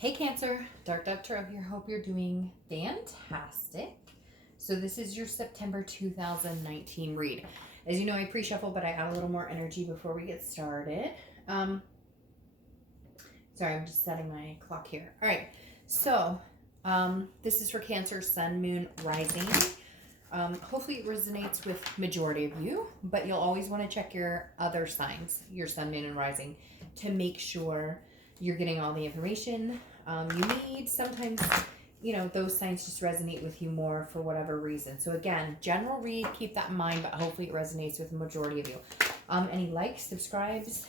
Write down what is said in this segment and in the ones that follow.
Hey Cancer, Dark Dove Tarot here. Hope you're doing fantastic. So this is your September 2019 read. As you know, I pre-shuffle, but I add a little more energy before we get started. Sorry, I'm just setting my clock here. All right, so this is for Cancer, Sun, Moon, Rising. Hopefully it resonates with majority of you, but you'll always want to check your other signs, your Sun, Moon, and Rising, to make sure you're getting all the information you need. Sometimes, those signs just resonate with you more for whatever reason. So again, general read, keep that in mind, but hopefully it resonates with the majority of you. Any likes, subscribes,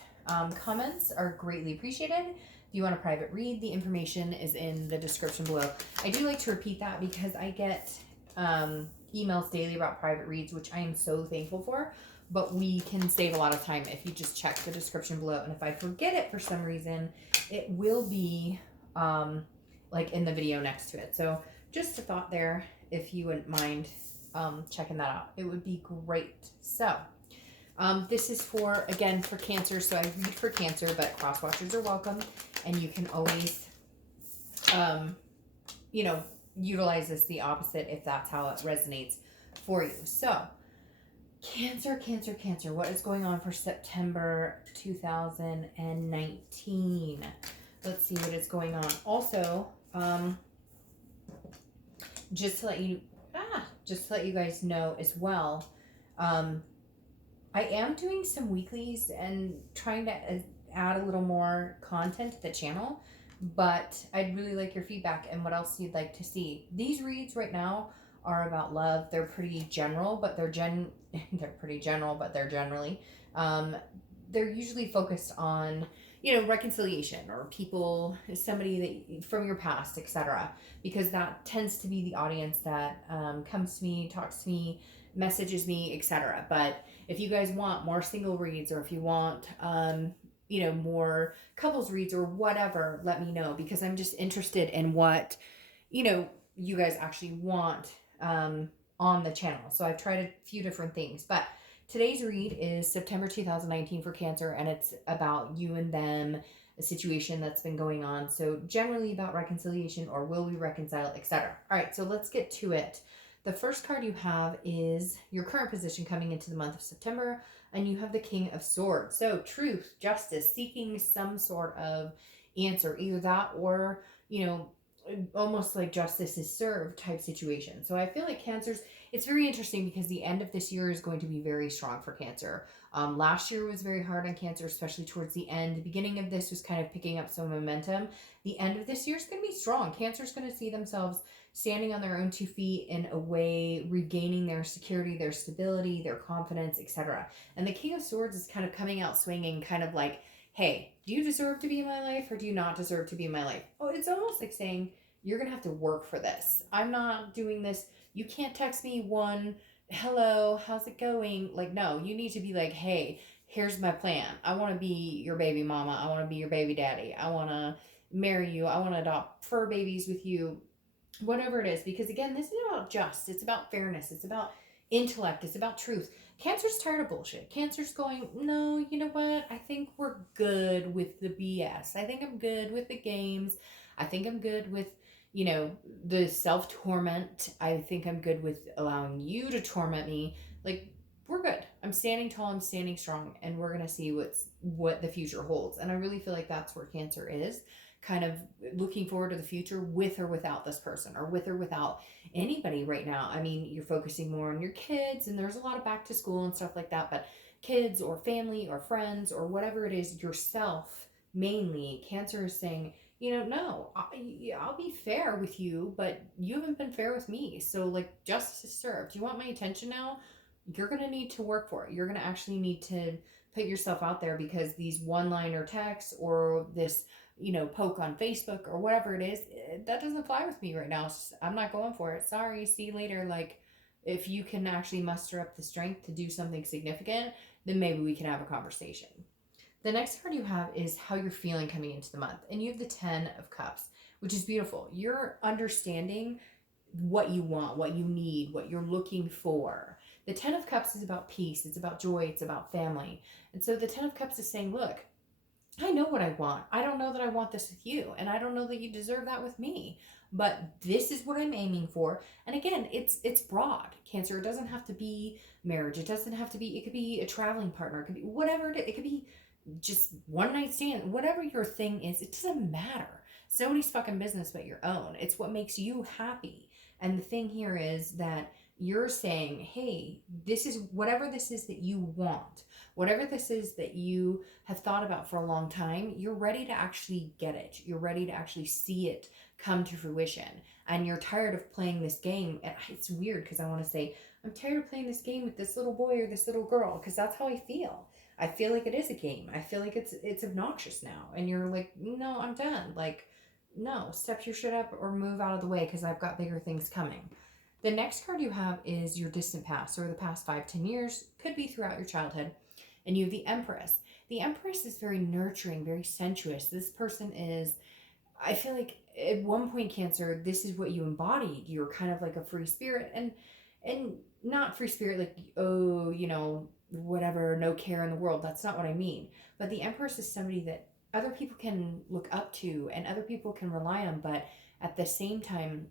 comments are greatly appreciated. If you want a private read, the information is in the description below. I do like to repeat that because I get emails daily about private reads, which I am so thankful for. But we can save a lot of time if you just check the description below. And if I forget it for some reason, it will be like in the video next to it. So just a thought there, if you wouldn't mind checking that out. It would be great. So this is for Cancer. So I read for Cancer, but cross watchers are welcome. And you can always, utilize this the opposite if that's how it resonates for you. So Cancer, what is going on for September 2019? Let's see what is going on. Also, just to let you guys know as well, I am doing some weeklies and trying to add a little more content to the channel, but I'd really like your feedback and what else you'd like to see. These reads right now are about love. They're pretty general, but they're pretty general, but they're generally they're usually focused on reconciliation or people, somebody that from your past, etc., because that tends to be the audience that comes to me, talks to me, messages me, etc. But if you guys want more single reads, or if you want more couples reads or whatever, let me know, because I'm just interested in what you guys actually want on the channel. So I've tried a few different things, but today's read is September 2019 for Cancer, and it's about you and them, a situation that's been going on. So generally about reconciliation, or will we reconcile, etc. All right, so let's get to it. The first card you have is your current position coming into the month of September, and you have the King of Swords. So truth, justice, seeking some sort of answer, either that or, almost like justice is served type situation. So I feel like Cancer's, it's very interesting because the end of this year is going to be very strong for Cancer. Last year was very hard on Cancer, especially towards the end. The beginning of this was kind of picking up some momentum. The end of this year is going to be strong. Cancer's going to see themselves standing on their own 2 feet in a way, regaining their security, their stability, their confidence, etc. And the King of Swords is kind of coming out swinging, kind of like, hey, do you deserve to be in my life or do you not deserve to be in my life? Oh, it's almost like saying, you're going to have to work for this. I'm not doing this. You can't text me one, hello, how's it going? Like, no, you need to be like, hey, here's my plan. I want to be your baby mama. I want to be your baby daddy. I want to marry you. I want to adopt fur babies with you. Whatever it is. Because again, this is about it's about fairness. It's about intellect. It's about truth. Cancer's tired of bullshit. Cancer's going, no, you know what? I think we're good with the BS. I think I'm good with the games. I think I'm good with the self-torment. I think I'm good with allowing you to torment me. Like, we're good. I'm standing tall, I'm standing strong, and we're going to see what the future holds. And I really feel like that's where Cancer is, kind of looking forward to the future with or without this person, or with or without anybody right now. I mean, you're focusing more on your kids, and there's a lot of back to school and stuff like that, but kids or family or friends or whatever it is, yourself mainly, Cancer is saying, no, I'll be fair with you, but you haven't been fair with me. So, like, justice is served. You want my attention now? You're going to need to work for it. You're going to actually need to put yourself out there, because these one-liner texts or this, poke on Facebook or whatever it is, that doesn't fly with me right now. I'm not going for it. Sorry, see you later. Like, if you can actually muster up the strength to do something significant, then maybe we can have a conversation. The next card you have is how you're feeling coming into the month. And you have the 10 of Cups, which is beautiful. You're understanding what you want, what you need, what you're looking for. The 10 of Cups is about peace. It's about joy. It's about family. And so the 10 of Cups is saying, look, I know what I want. I don't know that I want this with you, and I don't know that you deserve that with me. But this is what I'm aiming for. And again, it's broad. Cancer, it doesn't have to be marriage. It doesn't have to be, it could be a traveling partner. It could be whatever it is. It could be just one night stand. Whatever your thing is, it doesn't matter. It's nobody's fucking business but your own. It's what makes you happy. And the thing here is that you're saying, hey, this is whatever this is that you want, whatever this is that you have thought about for a long time, you're ready to actually get it. You're ready to actually see it come to fruition. And you're tired of playing this game. And it's weird because I want to say, I'm tired of playing this game with this little boy or this little girl, because that's how I feel. I feel like it is a game. I feel like it's obnoxious now. And you're like, no, I'm done. Like, no, step your shit up or move out of the way because I've got bigger things coming. The next card you have is your distant past, or the past 5-10 years, could be throughout your childhood. And you have the Empress. The Empress is very nurturing, very sensuous. This person is, I feel like at one point, Cancer, this is what you embodied. You're kind of like a free spirit, and not free spirit like, oh, whatever, no care in the world. That's not what I mean. But the Empress is somebody that other people can look up to and other people can rely on, but at the same time,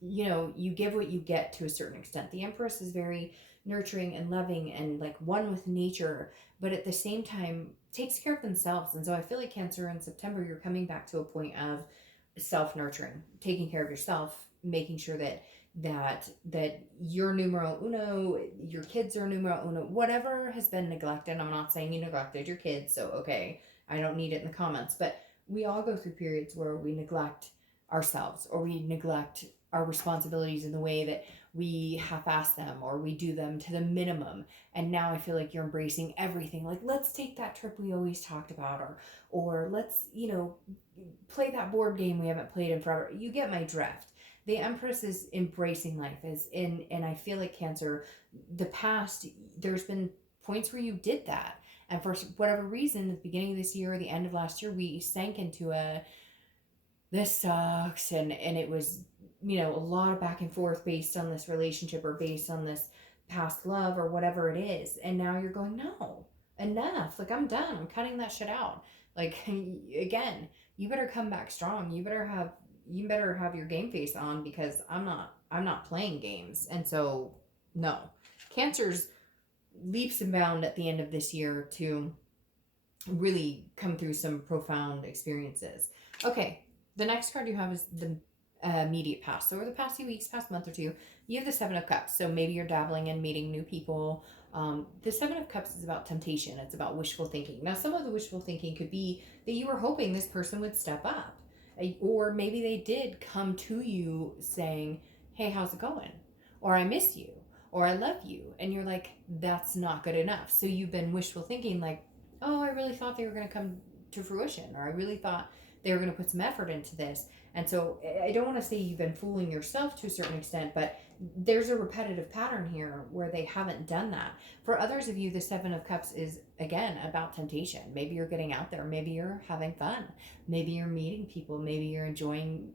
you give what you get to a certain extent. The Empress is very nurturing and loving and like one with nature, but at the same time takes care of themselves. And so I feel like, Cancer, in September, you're coming back to a point of self-nurturing, taking care of yourself, making sure that you're numero uno, your kids are numero uno, whatever has been neglected. I'm not saying you neglected your kids, so okay, I don't need it in the comments, but we all go through periods where we neglect ourselves, or we neglect our responsibilities in the way that we half-ass them, or we do them to the minimum. And now I feel like you're embracing everything. Like, let's take that trip we always talked about, or let's, play that board game we haven't played in forever. You get my drift. The Empress is embracing life as in, and I feel like, Cancer, the past, there's been points where you did that. And for whatever reason, at the beginning of this year or the end of last year, we sank into this sucks, and it was, a lot of back and forth based on this relationship or based on this past love or whatever it is. And now you're going, no, enough. Like, I'm done. I'm cutting that shit out. Like, again, you better come back strong. You better have your game face on, because I'm not playing games. And so, no. Cancer's leaps and bounds at the end of this year to really come through some profound experiences. Okay, the next card you have is the immediate past. So over the past few weeks, past month or two, you have the Seven of Cups. So maybe you're dabbling in meeting new people. The Seven of Cups is about temptation. It's about wishful thinking. Now, some of the wishful thinking could be that you were hoping this person would step up. Or maybe they did come to you saying, hey, how's it going? Or I miss you. Or I love you. And you're like, that's not good enough. So you've been wishful thinking like, oh, I really thought they were going to come to fruition. Or I really thought they were going to put some effort into this. And so I don't want to say you've been fooling yourself to a certain extent, but there's a repetitive pattern here where they haven't done that. For others of you, the Seven of Cups is, again, about temptation. Maybe you're getting out there. Maybe you're having fun. Maybe you're meeting people. Maybe you're enjoying,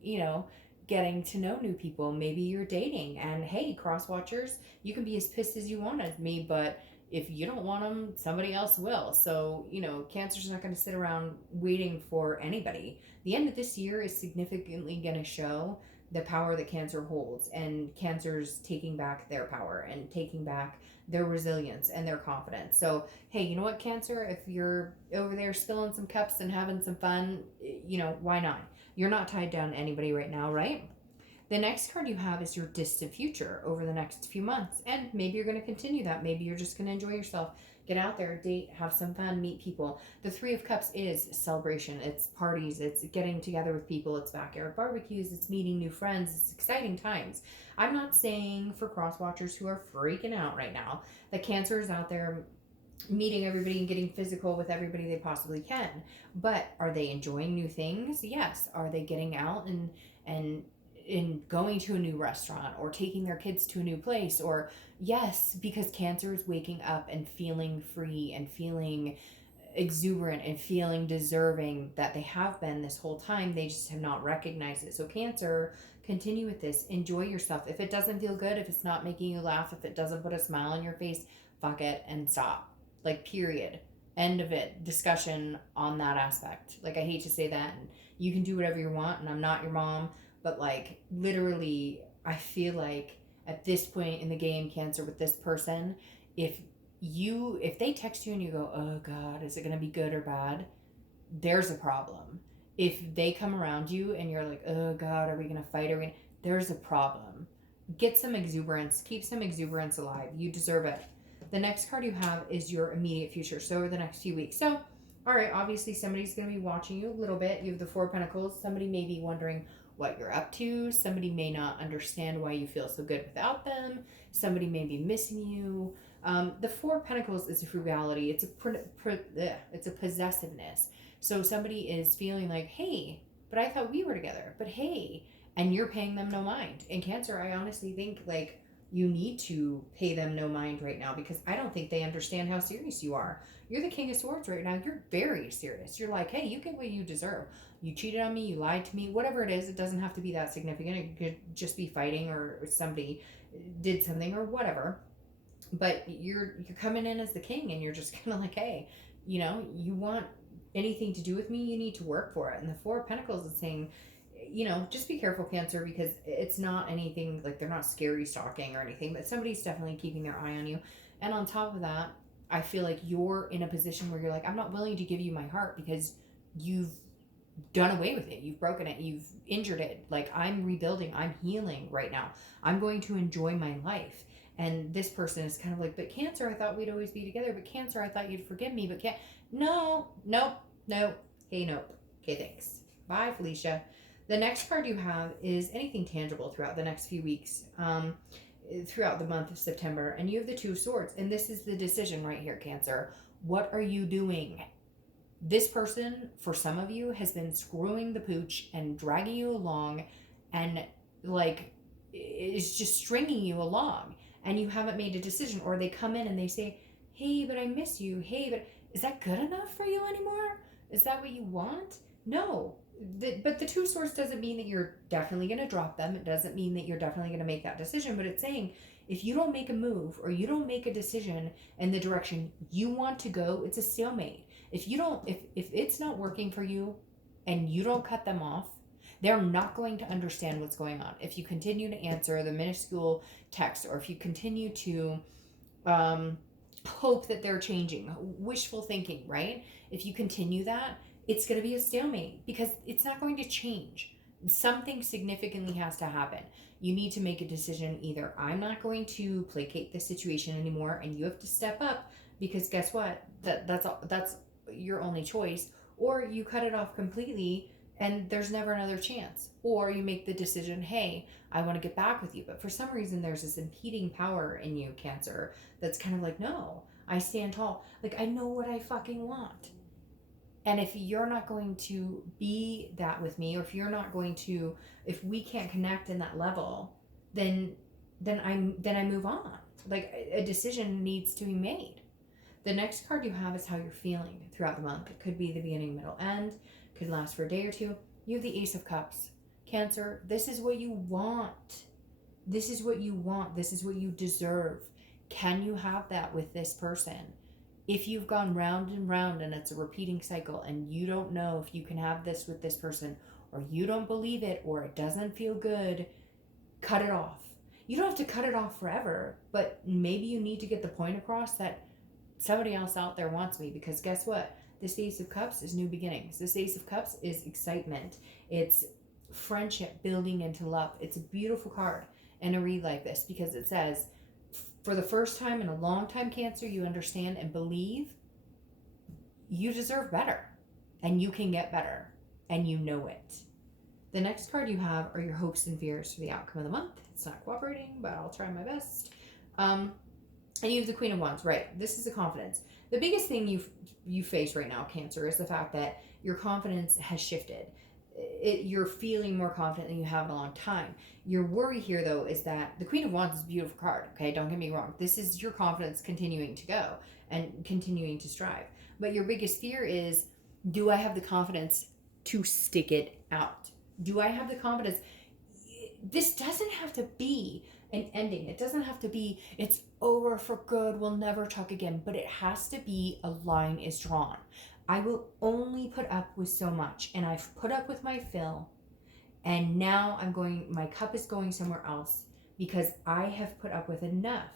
getting to know new people. Maybe you're dating. And hey, cross watchers, you can be as pissed as you want at me, but if you don't want them, somebody else will. So, Cancer's not going to sit around waiting for anybody. The end of this year is significantly going to show the power that Cancer holds, and Cancer's taking back their power and taking back their resilience and their confidence. So, hey, you know what, Cancer? If you're over there spilling some cups and having some fun, why not? You're not tied down to anybody right now, right? The next card you have is your distant future over the next few months. And maybe you're going to continue that. Maybe you're just going to enjoy yourself. Get out there, date, have some fun, meet people. The Three of Cups is celebration. It's parties. It's getting together with people. It's backyard barbecues. It's meeting new friends. It's exciting times. I'm not saying for cross watchers who are freaking out right now that Cancer is out there meeting everybody and getting physical with everybody they possibly can. But are they enjoying new things? Yes. Are they getting out and in going to a new restaurant or taking their kids to a new place? Or yes, because Cancer is waking up and feeling free and feeling exuberant and feeling deserving that they have been this whole time. They just have not recognized it. So Cancer, continue with this. Enjoy yourself. If it doesn't feel good, if it's not making you laugh, if it doesn't put a smile on your face, fuck it and stop. Like, period. End of it. Discussion on that aspect. Like, I hate to say that. And you can do whatever you want, and I'm not your mom, but like, literally, I feel like at this point in the game, Cancer, with this person, if if they text you and you go, oh God, is it going to be good or bad? There's a problem. If they come around you and you're like, oh God, are we going to fight? There's a problem. Get some exuberance. Keep some exuberance alive. You deserve it. The next card you have is your immediate future. So over the next few weeks. So, all right, obviously somebody's going to be watching you a little bit. You have the Four of Pentacles. Somebody may be wondering what you're up to. Somebody may not understand why you feel so good without them. Somebody may be missing you. The Four of Pentacles is a frugality. It's a possessiveness. So somebody is feeling like, hey, but I thought we were together. But hey, and you're paying them no mind. In Cancer, I honestly think like you need to pay them no mind right now, because I don't think they understand how serious you are. You're the King of Swords right now. You're very serious. You're like, hey, you get what you deserve. You cheated on me. You lied to me. Whatever it is, it doesn't have to be that significant. It could just be fighting, or somebody did something or whatever. But you're coming in as the king, and you're just kind of like, hey, you want anything to do with me, you need to work for it. And the Four of Pentacles is saying, just be careful, Cancer, because it's not anything like they're not scary stalking or anything, but somebody's definitely keeping their eye on you. And on top of that, I feel like you're in a position where you're like, I'm not willing to give you my heart because you've done away with it. You've broken it. You've injured it. Like, I'm rebuilding. I'm healing right now. I'm going to enjoy my life. And this person is kind of like, but Cancer, I thought we'd always be together. But Cancer, I thought you'd forgive me. But no, nope. Hey, nope. Okay, thanks. Bye, Felicia. The next card you have is anything tangible throughout the next few weeks, throughout the month of September. And you have the Two of Swords. And this is the decision right here, Cancer. What are you doing? This person, for some of you, has been screwing the pooch and dragging you along, and like is just stringing you along, and you haven't made a decision. Or they come in and they say, hey, but I miss you. Hey, but is that good enough for you anymore? Is that what you want? No. But the Two of Swords doesn't mean that you're definitely going to drop them. It doesn't mean that you're definitely going to make that decision. But it's saying, if you don't make a move or you don't make a decision in the direction you want to go, it's a stalemate. If it's not working for you and you don't cut them off, they're not going to understand what's going on. If you continue to answer the minuscule text, or if you continue to hope that they're changing, wishful thinking, right? If you continue that, it's going to be a stalemate, because it's not going to change. Something significantly has to happen. You need to make a decision. Either I'm not going to placate this situation anymore, and you have to step up, because guess what? That's your only choice. Or you cut it off completely, and there's never another chance. Or you make the decision, hey, I want to get back with you. But for some reason, there's this impeding power in you, Cancer, that's kind of like, no, I stand tall. Like, I know what I fucking want. And if you're not going to be that with me, or if we can't connect in that level, then I move on. Like, a decision needs to be made. The next card you have is how you're feeling throughout the month. It could be the beginning, middle, end. Could last for a day or two. You have the Ace of Cups. Cancer, this is what you want. This is what you want. This is what you deserve. Can you have that with this person? If you've gone round and round and it's a repeating cycle, and you don't know if you can have this with this person, or you don't believe it, or it doesn't feel good, cut it off. You don't have to cut it off forever, but maybe you need to get the point across that somebody else out there wants me. Because guess what? This Ace of Cups is new beginnings. This Ace of Cups is excitement. It's friendship building into love. It's a beautiful card in a read like this, because it says, for the first time in a long time, Cancer, you understand and believe you deserve better, and you can get better, and you know it. The next card you have are your hopes and fears for the outcome of the month. It's not cooperating, but I'll try my best. And you have the Queen of Wands, right? This is the confidence. The biggest thing you face right now, Cancer, is the fact that your confidence has shifted. You're feeling more confident than you have in a long time. Your worry here, though, is that the Queen of Wands is a beautiful card, okay? Don't get me wrong. This is your confidence continuing to go and continuing to strive. But your biggest fear is, do I have the confidence to stick it out? Do I have the confidence? This doesn't have to be an ending. It doesn't have to be, it's over for good, we'll never talk again, but it has to be a line is drawn. I will only put up with so much, and I've put up with my fill, and now my cup is going somewhere else because I have put up with enough.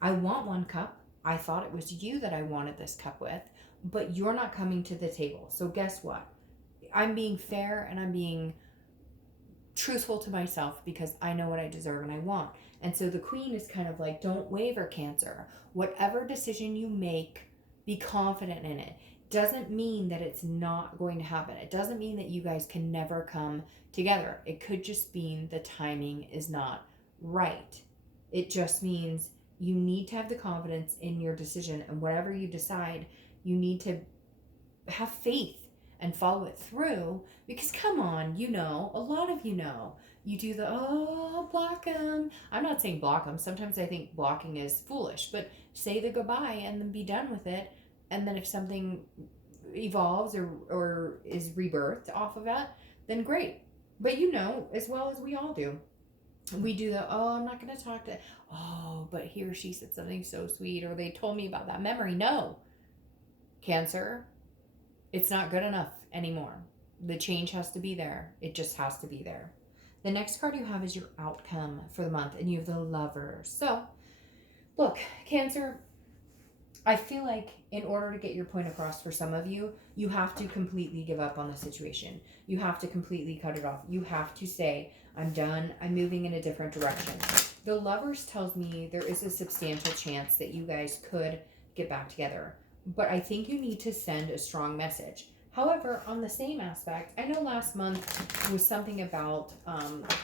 I want one cup. I thought it was you that I wanted this cup with, but you're not coming to the table. So guess what? I'm being fair and I'm being truthful to myself because I know what I deserve and I want. And so the Queen is kind of like, don't waver, Cancer. Whatever decision you make, be confident in it. Doesn't mean that it's not going to happen. It doesn't mean that you guys can never come together. It could just mean the timing is not right. It just means you need to have the confidence in your decision, and whatever you decide, you need to have faith and follow it through, because come on, a lot of you do the, block them. I'm not saying block them. Sometimes I think blocking is foolish, but say the goodbye and then be done with it. And then if something evolves or is rebirthed off of that, then great. But as well as we all do, we do the, I'm not going to talk to, but he or she said something so sweet, or they told me about that memory. No, Cancer, it's not good enough anymore. The change has to be there. It just has to be there. The next card you have is your outcome for the month, and you have the Lovers. So, look, Cancer, I feel like in order to get your point across for some of you, you have to completely give up on the situation. You have to completely cut it off. You have to say, I'm done. I'm moving in a different direction. The Lovers tells me there is a substantial chance that you guys could get back together. But I think you need to send a strong message. However, on the same aspect, I know last month was something about,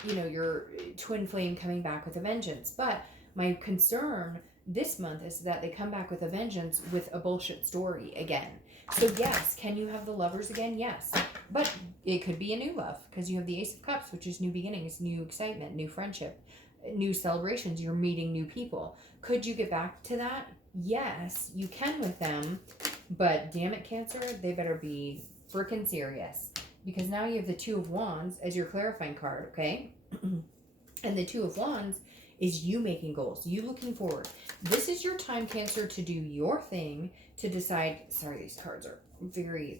your twin flame coming back with a vengeance. But my concern this month is that they come back with a vengeance with a bullshit story again. So yes, can you have the Lovers again? Yes. But it could be a new love, because you have the Ace of Cups, which is new beginnings, new excitement, new friendship, new celebrations. You're meeting new people. Could you get back to that? Yes, you can with them. But damn it, Cancer, they better be freaking serious. Because now you have the Two of Wands as your clarifying card, okay? And the Two of Wands is you making goals, you looking forward. This is your time, Cancer, to do your thing, to decide. Sorry, these cards are very,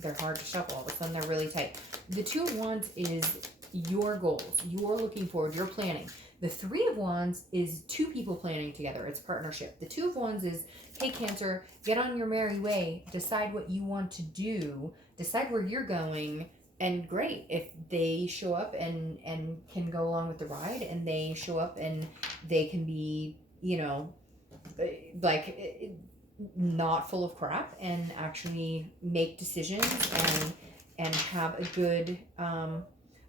they're hard to shuffle. All of a sudden, they're really tight. The Two of Wands is your goals. You're looking forward. You're planning. The Three of Wands is two people planning together. It's partnership. The Two of Wands is, hey, Cancer, get on your merry way. Decide what you want to do. Decide where you're going. And great, if they show up and can go along with the ride, and they show up and they can be, not full of crap, and actually make decisions and have a good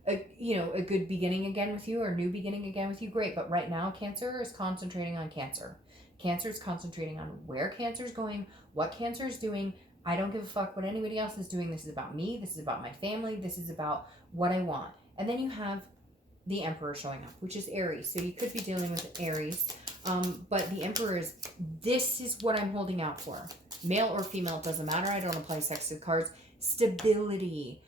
a good beginning again with you, or new beginning again with you, great. But right now, Cancer is concentrating on Cancer. Cancer is concentrating on where Cancer is going, what Cancer is doing. I don't give a fuck what anybody else is doing. This is about me. This is about my family. This is about what I want. And then you have the Emperor showing up, which is Aries. So you could be dealing with Aries. But the Emperor is, this is what I'm holding out for. Male or female, it doesn't matter. I don't apply sex to cards. Stability,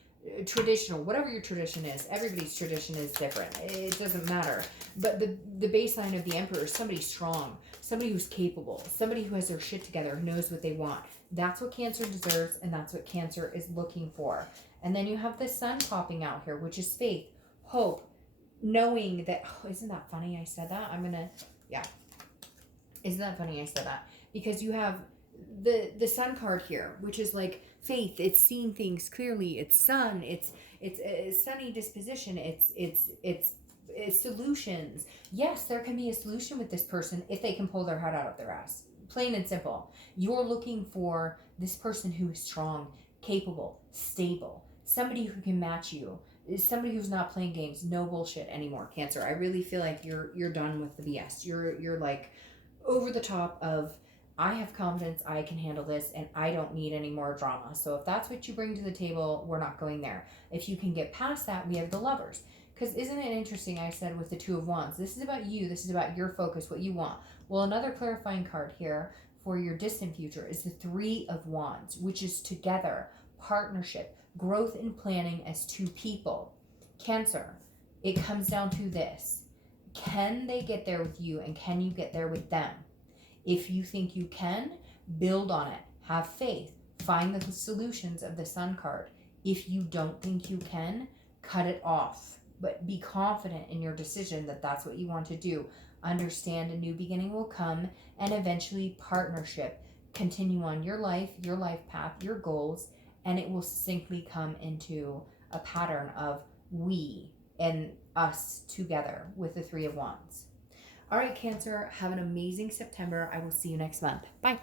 traditional, whatever your tradition is. Everybody's tradition is different. It doesn't matter. But the baseline of the Emperor is somebody strong, somebody who's capable, somebody who has their shit together, who knows what they want. That's what Cancer deserves, and that's what Cancer is looking for. And then you have the Sun popping out here, which is faith, hope, knowing that, isn't that funny I said that? Isn't that funny I said that? Because you have the Sun card here, which is like faith. It's seeing things clearly. It's sun. It's a sunny disposition. It's solutions. Yes, there can be a solution with this person if they can pull their head out of their ass. Plain and simple. You're looking for this person who is strong, capable, stable, somebody who can match you, somebody who's not playing games, no bullshit anymore, Cancer. I really feel like you're done with the BS. You're like over the top of, I have confidence, I can handle this, and I don't need any more drama. So if that's what you bring to the table, we're not going there. If you can get past that, we have the Lovers. Because isn't it interesting, I said with the Two of Wands, this is about you, this is about your focus, what you want. Well, another clarifying card here for your distant future is the Three of Wands, which is together, partnership, growth and planning as two people. Cancer, it comes down to this. can they get there with you, and can you get there with them? If you think you can, build on it. Have faith. Find the solutions of the Sun card. If you don't think you can, cut it off. But be confident in your decision that that's what you want to do. Understand a new beginning will come, and eventually partnership. Continue on your life path, your goals, and it will succinctly come into a pattern of we and us together with the Three of Wands. All right, Cancer, have an amazing September. I will see you next month. Bye.